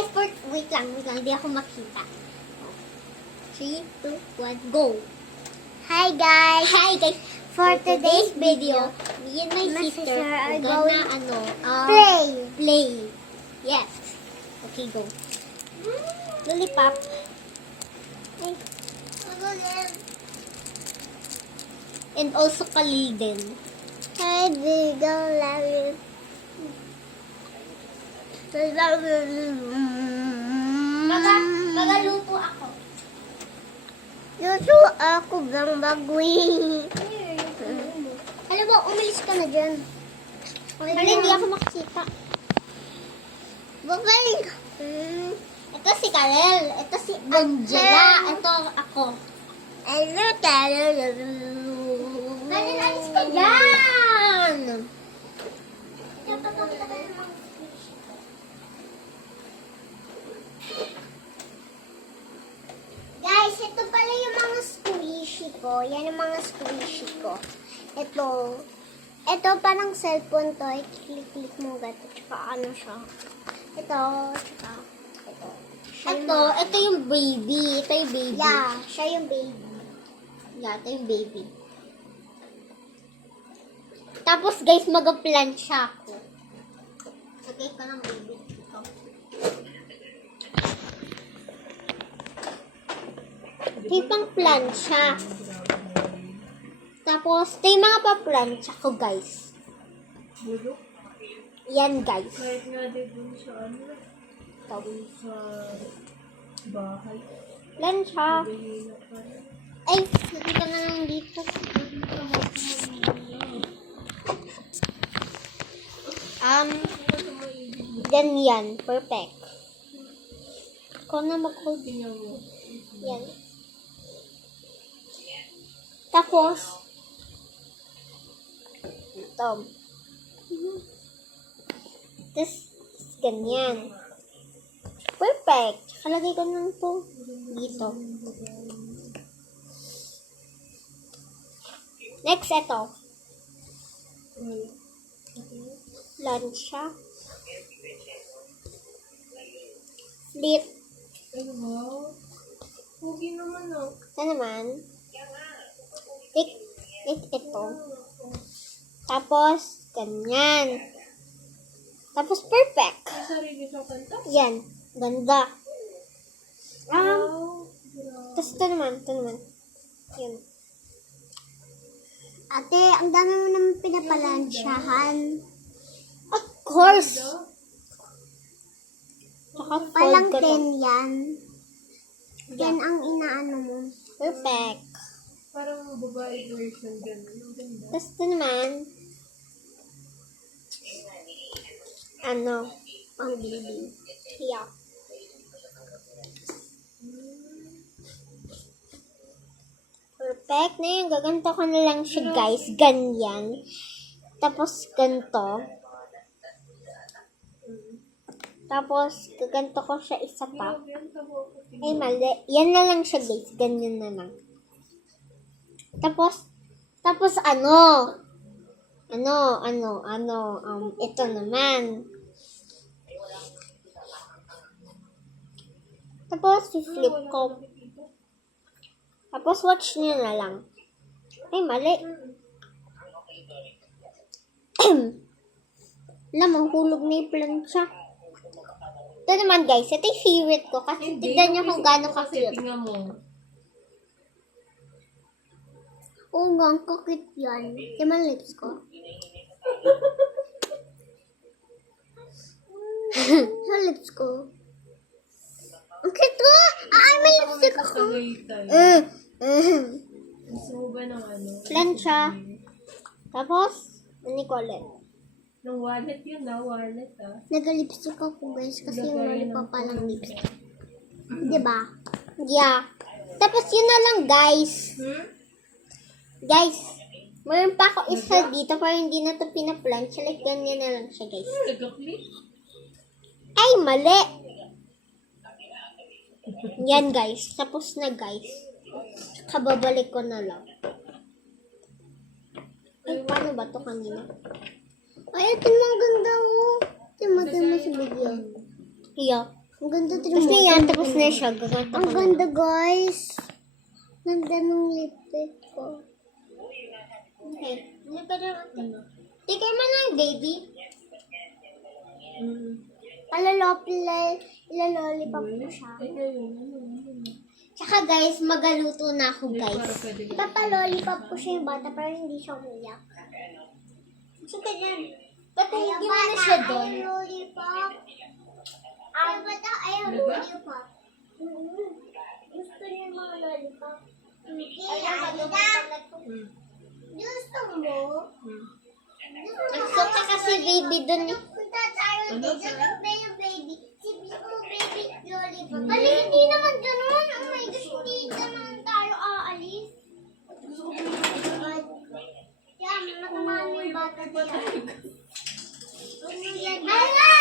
Guys, wait lang, hindi ako makita. 3, 2, 1, go! Hi guys! Hi guys! For today's video, me and my sister are gonna, play. Yes. Okay, go. Lollipop. Ay. And also kaliden. Hi, Bigo, love you. Magaluto ako. Luto ako bang baguhin. Alam mo, umalis ka na dyan. Hindi ako makikita. Babalik. Ito si Karel. Ito si Angela. Ito ako. Hello, talo. Alis ka dyan! Guys, ito pala yung mga squishy ko. Yan yung mga squishy ko. Ito parang cellphone to. I-click mo gato. Tsaka ano siya. Ito, tsaka ito. Ito yung baby. Ito yung baby. Yeah, siya yung baby. Yeah, ito yung baby. Tapos guys, mag-plancha ako. Lagay ko ng baby. Ito. Ito yung pang plancha. Tapos, ito yung mga pa-plancha ko guys. Yan guys. Kahit nga din sa ano, Ito. sa bahay. Plancha. Mahina pa rin. Ay, nakita na lang dito. Ganyan. Perfect. Ikaw na mag-hold. Tingnan mo. Yan. Tapos, ito. Tapos, ganyan. Perfect. Kalagay ko lang to dito. Next, ito. Lansya. Flip. Ano ba? Hugi naman ah. Ito naman. Ito. Tapos, ganyan. Tapos, perfect. May sarili sa kanta. Yan. Ganda. Wow. Tapos, ito naman. Yan. Ate, ang dami mo naman pinapalansyahan. Of course. Tsaka Palang fold ko to. 10 yan. 10 ang inaano mo. Perfect. Parang babae version dyan. Ang ganda. Tapos, ito naman. Pang baby. Yeah. Perfect. Na yun, gaganto ko na lang siya, guys. Ganyan. Tapos, ganito. Tapos, gaganto ko siya isa pa. Ay, mali. Yan na lang siya, guys. Ganyan na lang. Tapos, ito naman. Tapos, flip ko. Tapos, watch niyo na lang. Ay, mali. Alam mo, hulog na yung plancha. Ito naman, guys. Ito yung favorite ko. Kasi tignan nyo kung gaano ka-cute. Tingnan mo. Oo nga, ang kakit yan. Diyan lips ko. Sa lips ko. Ang cute ko! Ay, may lipstick ako. Tagaytay. Gusto mo ba ng ano? Plancha. Tapos, ano ko ulit? Ng wallet yun na, wallet ah. Nag-lipstick ako guys kasi yung lollipop pa lang lipstick. Diba? Yeah. Tapos, yun na lang, guys. Guys, mayroon pa ako isa dito pero hindi na ito pinaplancha. Like, ganyan na lang siya, guys. Taga-click? Ay, mali! Yan, guys. Tapos na, guys. Kababalik ko na lang. Ay, paano ba to kanina? Ay, ito mga ganda oh. Ito mo sa video. Yeah. Ang ganda Tapos na yan, tapos na siya. Gagawin Ang ganda, guys. Ganda ng lipstick ko. Okay. Ano pa rin natin? Tikay mo na, baby. Ilalolipop ko siya. Tsaka guys, magaluto na ako guys. Papalolipop ko siya yung bata para hindi siya umiyak. So, ganyan. Patulogin mo na siya doon. Ayaw lollipop. Ayaw bata, ayaw lollipop. Gusto niya yung mga lollipop. Ayaw bata. Gusto mo? Gusto ka kasi baby doon eh. Punta tayo dito. Pero baby. Sipis mo baby lollipop. Bali, hindi naman ganun. Oh my gosh, hindi naman tayo aalis. Yan, matamaan yung bata diyan. Hala!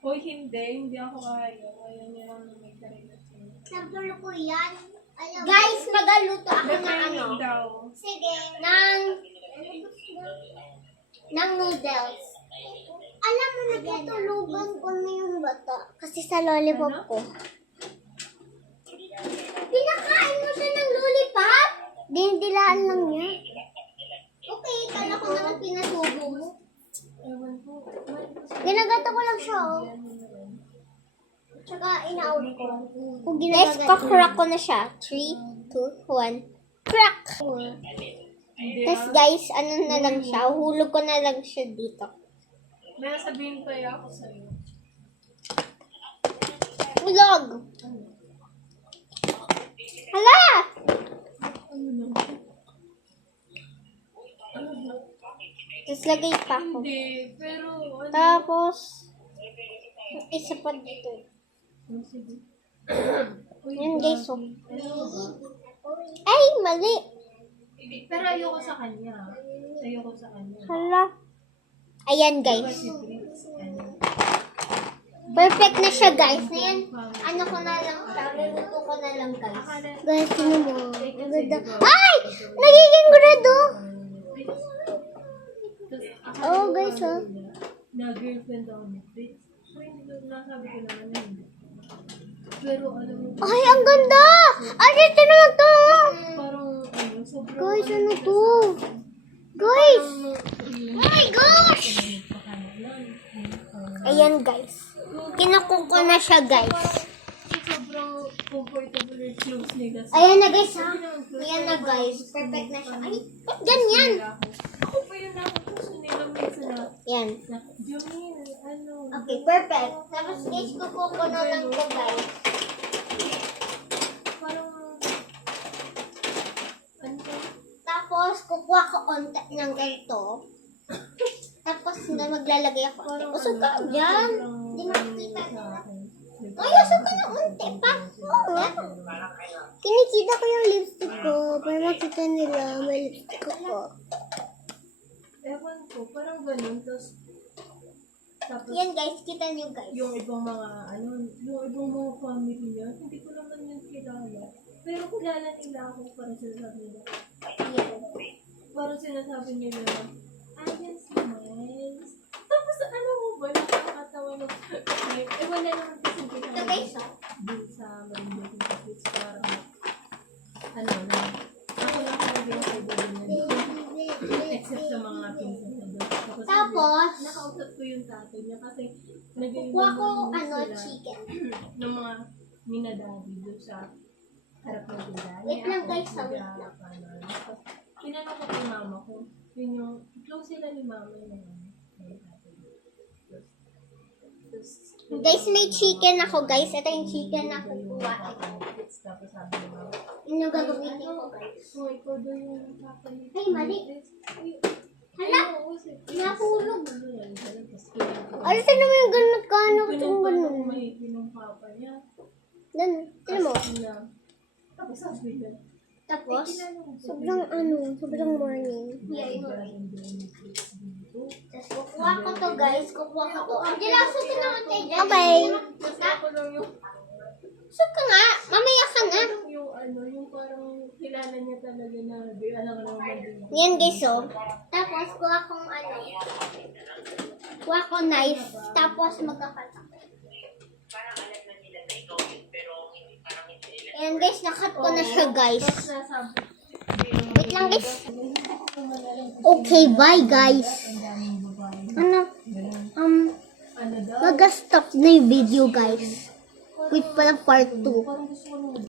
Hoy, hindi ako kaya. Kaya niya lang may karelasyon. Nagtulo ko yan. Ayaw. Guys, magaluto ako ng ano. Daw. Sige. Ng noodles. Alam mo, natutulugan ko na yung bata. Kasi sa lollipop ko. Pinakain mo siya ng lollipop? Dindilaan lang niya. Okay, kala ko naman pinasubo mo. Ewan ko. Ginagato ko lang siya, oh. Tsaka ina-out ko. Kung Guys, ginagato pa-crack ko na siya. 3, 2, 1. Crack! Hindi Tapos guys, ano na lang siya. Hulog ko na lang siya dito. May sabihin kaya ako sa'yo. Hulog! Hala! Tapos lagay pa ako. Hindi, pero ano? Tapos, isa pa dito. Sige. Yan guys, oh. Ay, mali! Pero ayoko sa kanya. Ayoko sa kanya. Hala. Ayan guys. Si Prince, ano. Perfect na siya guys. Ngayon, ano ko na lang siya. Luluto ko na lang guys. Guys, sino mo? Maganda. Ay! Nagiging red, oh! Oh, guys, oh. Na girlfriend ako ni Prince. So, hindi ko nasabi ko naman na hindi. Pero alam mo, Ay, ang ganda! Ay, ito na to! parang ano, sobrang Guys, ano to? Guys! Oh my gosh! Ayan guys. Kinukong ko na siya guys. sobrang comfortable and close nila. Ayan na guys ha. Ayan na guys. Perfect na siya. Ay, ba't ganyan? Ako pa yun ako gusto nila minsan na, Yan. Jumil, ano. Okay, perfect. Tapos guys, kukuha ko na lang to guys. Parang, ano to? Tapos, kukuha ko onte ng ganito. Tapos, na maglalagay ako. Usog ka dyan. Hindi makikita nila. Ay, usog ka na unti pa. Oo nga. Kinikita ko yung lipstick ko para makita nila may lipstick ko. Ewan ko, parang ganun. Tapos, Yan guys, kita niyo guys. yung ibang mga, ano, yung ibang mga family niya, hindi ko naman yun kilala. Pero kilala nila ako para sinasabi nila. Yan. Parang sinasabi nila, ayan si Miles. Tapos ano mo ba, nakakatawa na, wala naman kasi kita Ito guys, oh. din sa Marinduque Kids, parang, ano na, ako lang talaga yung kaibigan niya doon. Except sa mga pinsan niya doon. Tapos, Nakausap ko yung tatay niya kasi naging kukuha ko ano, chicken. ng mga minadadi doon sa harap ng tindahan. Wait lang, guys, wait lang. Tinanong ko kay mama ko, yun yung, close sila ni mama yung Guys, may chicken ako guys. Ito yung chicken na kukuha. Tapos sabi ni mama, Ano gagawin ko guys? so ikaw daw yung papa ni Ay, mali. Hala! Nahulog. Alis na naman yung ganun kano ko itong ganun. Mahipin ng papa niya. Ganun. Tignan mo. Tapos sabi niya, Tapos, Sobrang morning. tapos kukuha ko to guys. Kukuha ko to. Angela, suka naman tayo dyan. Okay. kasi ako lang yung, Suka nga. Mamaya ka na. yung ano, yung parang kilala niya talaga na, di alam ko naman din. Yan guys, oh. Tapos, kuha kong ano. Kuha ko knife. Tapos, magkakatak. nakat ko na siya, guys. Nasa Wait lang, guys. Okay, bye, guys. Ano? ano daw? Mag-stop na yung video, guys. Wait pa ng part 2. Parang gusto ko nung